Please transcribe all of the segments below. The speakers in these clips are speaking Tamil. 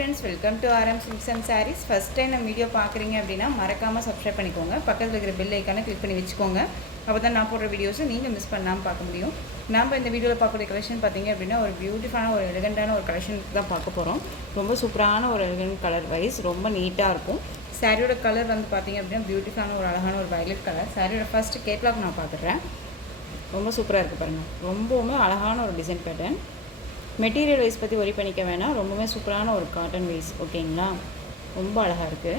Friends, welcome to RM silks and sarees. First time நம்ம வீடியோ பார்க்குறீங்க அப்படின்னா மறக்காமல் சப்ஸ்கிரைப் பண்ணிக்கோங்க. பக்கத்தில் இருக்கிற பெல் ஐக்கானை கிளிக் பண்ணி வச்சுக்கோங்க. அப்போ தான் நான் போடுற வீடியோஸை நீங்கள் மிஸ் பண்ணாமல் பார்க்க முடியும். நம்ம இந்த வீடியோவில் பார்க்கக்கூடிய கலெக்ஷன் பார்த்தீங்க அப்படின்னா ஒரு பியூட்டிஃபுல்லான ஒரு எலிகண்டான ஒரு கலெக்ஷன் தான் பார்க்க போகிறோம். ரொம்ப சூப்பரான ஒரு எலிகண்ட் கலர் வைஸ் ரொம்ப நீட்டாக இருக்கும். சாரியோட கலர் வந்து பார்த்தீங்க அப்படின்னா பியூட்டிஃபுல்லான ஒரு அழகான ஒரு வயலட் கலர். சாரியோட ஃபஸ்ட்டு கேட்லாக் நான் பார்த்துட்றேன். ரொம்ப சூப்பராக இருக்குது பாருங்கள். ரொம்பவுமே அழகான ஒரு டிசைன் பேட்டர்ன். மெட்டீரியல் வைஸ் பற்றி ஒரி பண்ணிக்க வேணாம். ரொம்பவே சூப்பரான ஒரு காட்டன் வைஸ். ஓகேங்களா, ரொம்ப அழகாக இருக்குது.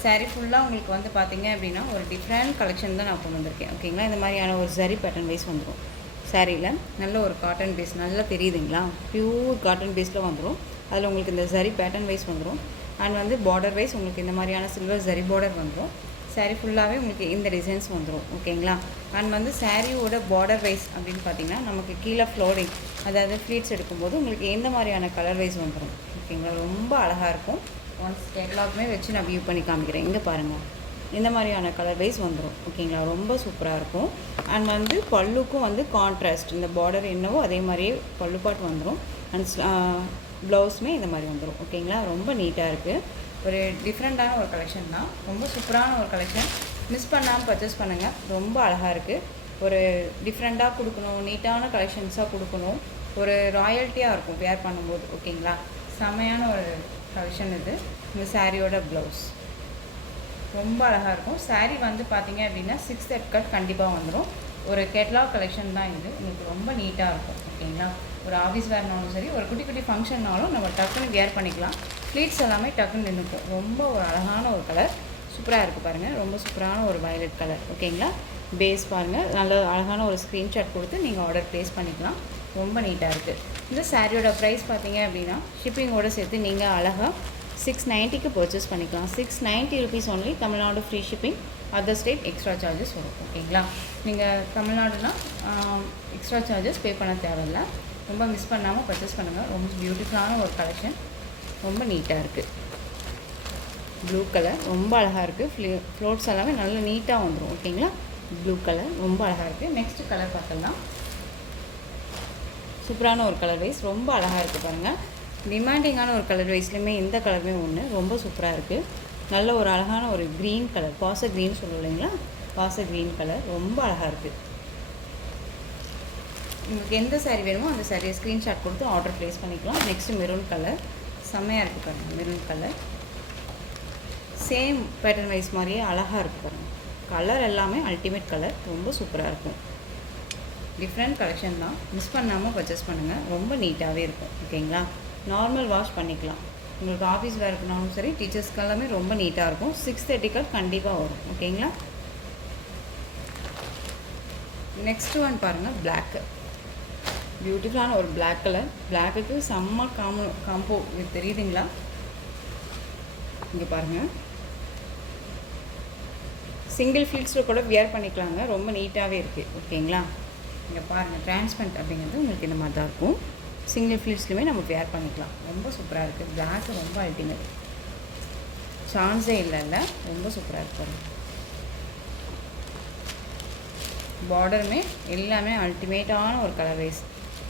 சாரீ ஃபுல்லாக உங்களுக்கு வந்து பார்த்தீங்க அப்படின்னா ஒரு டிஃப்ரெண்ட் கலெக்ஷன் தான் நான் கொண்டு வந்திருக்கேன். ஓகேங்களா, இந்த மாதிரியான ஒரு சரி பேட்டர்ன் வைஸ் வந்துடும். சாரியில் நல்ல ஒரு காட்டன் பேஸ் நல்லா தெரியுதுங்களா, பியூர் காட்டன் பேஸில் வந்துடும். அதில் உங்களுக்கு இந்த சரி பேட்டர்ன் வைஸ் வந்துடும். அண்ட் வந்து பார்டர் வைஸ் உங்களுக்கு இந்த மாதிரியான சில்வர் சரி பார்டர் வந்துடும். சாரீ ஃபுல்லாகவே உங்களுக்கு இந்த டிசைன்ஸ் வந்துடும். ஓகேங்களா, அண்ட் வந்து சாரியோட பார்டர் வைஸ் அப்படின்னு பார்த்தீங்கன்னா நமக்கு கீழே ஃப்ளோரிங், அதாவது ஃப்ளீட்ஸ் எடுக்கும்போது உங்களுக்கு எந்த மாதிரியான கலர் வைஸ் வந்துடும். ஓகேங்களா, ரொம்ப அழகாக இருக்கும். ஒன்ஸ் கேட்லாக்குமே வச்சு நான் வியூ பண்ணி காமிக்கிறேன். இங்கே பாருங்கள், இந்த மாதிரியான கலர் வைஸ் வந்துடும். ஓகேங்களா, ரொம்ப சூப்பராக இருக்கும். அண்ட் வந்து பல்லுக்கும் வந்து கான்ட்ராஸ்ட், இந்த பார்டர் என்னவோ அதே மாதிரியே பல்லு பாட்டு வந்துடும். அண்ட் ப்ளவுஸுமே இந்த மாதிரி வந்துடும். ஓகேங்களா, ரொம்ப நீட்டாக இருக்குது. ஒரு டிஃப்ரெண்ட்டான ஒரு கலெக்ஷன் தான். ரொம்ப சூப்பரான ஒரு கலெக்ஷன். மிஸ் பண்ணாமல் பர்ச்சேஸ் பண்ணுங்கள். ரொம்ப அழகாக இருக்குது. ஒரு டிஃப்ரெண்ட்டாக கொடுக்கணும், நீட்டான கலெக்ஷன்ஸாக கொடுக்கணும், ஒரு ராயல்ட்டியாக இருக்கும் வேர் பண்ணும்போது. ஓகேங்களா, செமையான ஒரு கலெக்ஷன் இது. இந்த சாரியோட ப்ளவுஸ் ரொம்ப அழகாக இருக்கும். சாரீ வந்து பார்த்தீங்க அப்படின்னா 6 கட் கண்டிப்பாக வந்துடும். ஒரு கேட்லாக் கலெக்ஷன் தான் இது. உங்களுக்கு ரொம்ப நீட்டாக இருக்கும். ஓகேங்களா, ஒரு ஆஃபீஸ் வேர்னாலும் சரி, ஒரு குட்டி குட்டி ஃபங்க்ஷன்னாலும் நம்ம டக்குன்னு வேர் பண்ணிக்கலாம். ஃப்ளீட்ஸ் எல்லாமே டக்குன்னு நின்றுக்கும். ரொம்ப ஒரு அழகான ஒரு கலர், சூப்பராக இருக்குது பாருங்கள். ரொம்ப சூப்பரான ஒரு வயலட் கலர். ஓகேங்களா, பேஸ் பாருங்கள். நல்ல அழகான ஒரு ஸ்க்ரீன்ஷாட் கொடுத்து நீங்கள் ஆர்டர் ப்ளேஸ் பண்ணிக்கலாம். ரொம்ப நீட்டாக இருக்குது. இந்த சாரியோட ப்ரைஸ் பார்த்தீங்க அப்படின்னா ஷிப்பிங்கோடு சேர்த்து நீங்கள் அழகாக 690க்கு பர்ச்சேஸ் பண்ணிக்கலாம். 690 rupees only. Tamil Nadu free shipping. Other state extra charges வரும். ஓகேங்களா, நீங்கள் தமிழ்நாடுனா எக்ஸ்ட்ரா சார்ஜஸ் பே பண்ண தேவையில்லை. ரொம்ப மிஸ் பண்ணாமல் பர்ச்சேஸ் பண்ணுங்கள். ரொம்ப பியூட்டிஃபுல்லான ஒரு கலெக்ஷன். ரொம்ப நீட்டாக இருக்குது. ப்ளூ கலர் ரொம்ப அழகாக இருக்குது. ஃப்ளோட்ஸ் எல்லாமே நல்லா நீட்டாக வந்துடும். ஓகேங்களா, ப்ளூ கலர் ரொம்ப அழகாக இருக்குது. நெக்ஸ்ட் கலர் பார்க்கலாம். சூப்பரான ஒரு கலர் வைஸ், ரொம்ப அழகாக இருக்குது பாருங்கள். டிமாண்டிங்கான ஒரு கலர் வைஸ்லையுமே இந்த கலருமே ஒன்று ரொம்ப சூப்பராக இருக்குது. நல்ல ஒரு அழகான ஒரு க்ரீன் கலர், பாச க்ரீன் சொல்லுவோம் இல்லைங்களா, பாச க்ரீன் கலர் ரொம்ப அழகாக இருக்குது. உங்களுக்கு எந்த சாரீ வேணுமோ அந்த சாரியை ஸ்க்ரீன்ஷாட் கொடுத்து ஆர்டர் ப்ளேஸ் பண்ணிக்கலாம். நெக்ஸ்ட்டு மெரூன் கலர் செம்மையாக இருக்குது பாருங்கள். Maroon colour same pattern wise மாதிரியே அழகாக இருக்குது பாருங்கள். கலர் எல்லாமே அல்டிமேட் கலர். ரொம்ப சூப்பராக இருக்கும். டிஃப்ரெண்ட் கலெக்ஷன் தான். மிஸ் பண்ணாமல் பர்ச்சேஸ் பண்ணுங்கள். ரொம்ப நீட்டாகவே இருக்கும். ஓகேங்களா, நார்மல் வாஷ் பண்ணிக்கலாம். உங்களுக்கு ஆஃபீஸ் வேர் இருக்கனாலும் சரி, டீச்சர்ஸ்க்கு எல்லாமே ரொம்ப நீட்டாக இருக்கும். 630 கண்டிப்பாக வரும். ஓகேங்களா, நெக்ஸ்ட் ஒன் பாருங்கள். பிளாக்கு, பியூட்டிஃபுல்லான ஒரு பிளாக் கலர். பிளாக்குக்கு செம்ம காம்போ இது தெரியுதுங்களா, இங்கே பாருங்கள். சிங்கிள் ஃப்ளீட்ஸில் கூட வியர் பண்ணிக்கலாங்க. ரொம்ப நீட்டாகவே இருக்குது. ஓகேங்களா, இங்கே பாருங்கள். டிரான்ஸ்பரண்ட் அப்படிங்கிறது உங்களுக்கு இந்த மாதிரி தான் இருக்கும். சிங்கிள் ஃப்ளீட்ஸ்லையுமே நம்ம வியர் பண்ணிக்கலாம். ரொம்ப சூப்பராக இருக்குது. பிளாக்கு ரொம்ப அல்டிமேட், சான்ஸே இல்லைல்ல. ரொம்ப சூப்பராக இருக்குது. பார்டருமே எல்லாமே அல்டிமேட்டான ஒரு கலர் வைஸ்.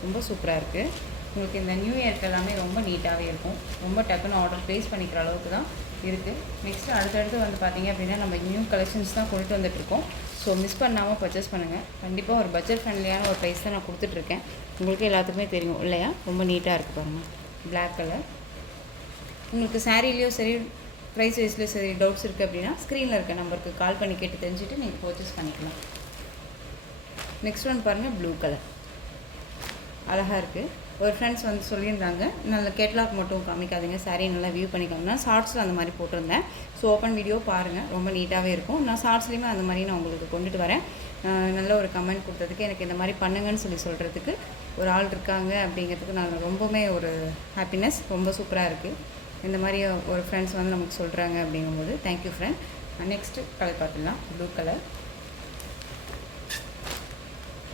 ரொம்ப சூப்பராக இருக்குது. உங்களுக்கு இந்த நியூ இயர்க்கு எல்லாமே ரொம்ப நீட்டாகவே இருக்கும். ரொம்ப டக்குன்னு ஆர்டர் ப்ளேஸ் பண்ணிக்கிற அளவுக்கு தான் இருக்குது. நெக்ஸ்ட்டு அடுத்தடுத்து வந்து பார்த்திங்க அப்படின்னா நம்ம நியூ கலெக்ஷன்ஸ் தான் கொண்டு வந்துட்டுருக்கோம். ஸோ மிஸ் பண்ணாமல் பர்ச்சேஸ் பண்ணுங்கள். கண்டிப்பாக ஒரு பட்ஜெட் ஃப்ரெண்ட்லியான ஒரு ப்ரைஸ் தான் நான் கொடுத்துட்ருக்கேன். உங்களுக்கு எல்லாத்துக்குமே தெரியும் இல்லையா. ரொம்ப நீட்டாக இருக்குது பாருங்கள். Black colour. உங்களுக்கு சாரீலேயும் சரி, ப்ரைஸ் வைஸ்லேயும் சரி டவுட்ஸ் இருக்குது அப்படின்னா ஸ்க்ரீனில் இருக்க நம்பருக்கு கால் பண்ணி கேட்டு தெரிஞ்சுட்டு நீங்கள் பர்ச்சேஸ் பண்ணிக்கலாம். நெக்ஸ்ட் ஒன் பாருங்கள். ப்ளூ கலர் அழகாக இருக்குது. ஒரு ஃப்ரெண்ட்ஸ் வந்து சொல்லியிருந்தாங்க, நல்ல கேட்லாக் மட்டும் காமிக்காதீங்க, சாரீ நல்லா வியூ பண்ணிக்காங்கன்னா ஷார்ட்ஸில் அந்த மாதிரி போட்டிருந்தேன். ஸோ ஓப்பன் வீடியோ பாருங்கள். ரொம்ப நீட்டாகவே இருக்கும். நான் ஷார்ட்ஸ்லேயுமே அந்த மாதிரி நான் உங்களுக்கு கொண்டுட்டு வரேன். நல்ல ஒரு கமெண்ட் கொடுத்ததுக்கு, எனக்கு இந்த மாதிரி பண்ணுங்கன்னு சொல்கிறதுக்கு ஒரு ஆள் இருக்காங்க அப்படிங்கிறதுக்கு நான் ரொம்பவுமே ஒரு ஹாப்பினஸ். ரொம்ப சூப்பராக இருக்குது. இந்த மாதிரி ஒரு ஃப்ரெண்ட்ஸ் வந்து நமக்கு சொல்கிறாங்க அப்படிங்கும்போது தேங்க்யூ ஃப்ரெண்ட். நெக்ஸ்ட்டு கலர் பார்த்துடலாம். Blue colour.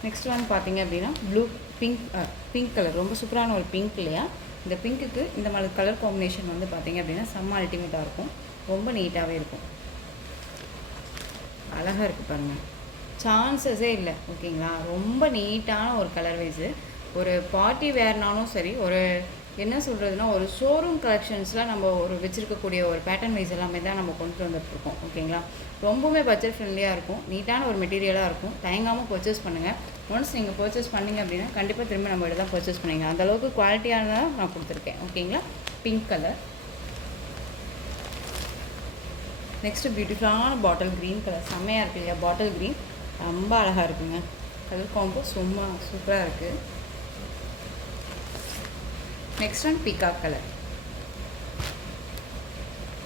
நெக்ஸ்ட் வந்து பார்த்தீங்க அப்படின்னா பிங்க் கலர். ரொம்ப சூப்பரான ஒரு பிங்க் இல்லையா. இந்த பிங்க்குக்கு இந்த மாதிரி கலர் காம்பினேஷன் வந்து பார்த்தீங்க அப்படின்னா செம்ம அல்டிமேட்டாக இருக்கும். ரொம்ப நீட்டாகவே இருக்கும். அழகாக இருக்குது பாருங்கள். சான்சஸே இல்லை. ஓகேங்களா, ரொம்ப நீட்டான ஒரு கலர் வைஸு. ஒரு பார்ட்டி வேர்னாலும் சரி, ஒரு என்ன சொல்கிறதுனா ஒரு ஷோரூம் கலெக்ஷன்ஸில் நம்ம ஒரு வச்சுருக்கக்கூடிய ஒரு பேட்டர்ன் வைஸ் எல்லாமே தான் நம்ம கொண்டு வந்துட்டுருக்கோம். ஓகேங்களா, ரொம்பவுமே பட்ஜெட் ஃப்ரெண்ட்லியாக இருக்கும், நீட்டான ஒரு மெட்டீரியலாக இருக்கும். தயங்காமல் பர்ச்சேஸ் பண்ணுங்கள். ஒன்ஸ் நீங்கள் பர்ச்சேஸ் பண்ணிங்க அப்படின்னா கண்டிப்பாக திரும்ப நம்ம தான் பர்ச்சேஸ் பண்ணிங்க. அந்தளவுக்கு குவாலிட்டியானதாக நான் கொடுத்துருக்கேன். ஓகேங்களா, பிங்க் கலர். நெக்ஸ்ட்டு பியூட்டிஃபுல்லான பாட்டில் க்ரீன் கலர், செம்மையாக இருக்கு இல்லையா? பாட்டில் க்ரீன் ரொம்ப அழகாக இருக்குங்க. கலர் காம்போ சும்மா சூப்பராக இருக்குது. நெக்ஸ்ட் ஒன் பீகாக் கலர்,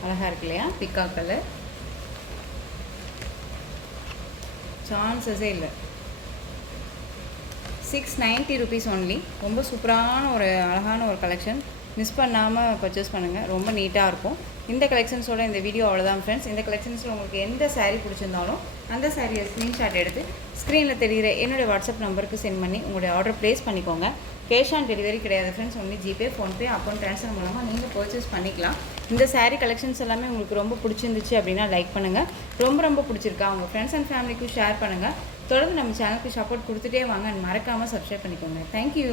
அழகாக இருக்கு இல்லையா? பீகாக் கலர் சான்சஸே இல்லை. 690 rupees ஒன்லி. ரொம்ப சூப்பரான ஒரு அழகான ஒரு கலெக்ஷன். மிஸ் பண்ணாமல் பர்ச்சேஸ் பண்ணுங்கள், ரொம்ப நீட்டாக இருக்கும். இந்த கலெக்ஷன்ஸோட இந்த வீடியோ அவ்வளோதான் ஃப்ரெண்ட்ஸ். இந்த கலெக்ஷன்ஸில் உங்களுக்கு எந்த சாரீ பிடிச்சிருந்தாலும் அந்த சாரியை ஸ்க்ரீன்ஷாட் எடுத்து ஸ்க்ரீனில் தெரிகிற என்னுடைய வாட்ஸ்அப் நம்பருக்கு சென்ட் பண்ணி உங்களுடைய ஆர்டர் ப்ளேஸ் பண்ணிக்கோங்க. கேஷ் ஆன் டெலிவரி கிடையாது friends, only GPay, PhonePe, account transfer மூலமாக நீங்கள் பர்ச்சேஸ் பண்ணிக்கலாம். இந்த சாரீ கலெக்ஷன்ஸ் எல்லாமே உங்களுக்கு ரொம்ப பிடிச்சிருந்துச்சு அப்படின்னா லைக் பண்ணுங்கள். ரொம்ப பிடிச்சிருக்கா உங்கள் ஃப்ரெண்ட்ஸ் அண்ட் ஃபேமிலிக்கும் ஷேர் பண்ணுங்கள். தொடர்ந்து நம்ம சேனலுக்கு சப்போர்ட் கொடுத்துட்டே வாங்க. மறக்காமல் சப்ஸ்கிரைப் பண்ணிக்கோங்க. தேங்க்யூ.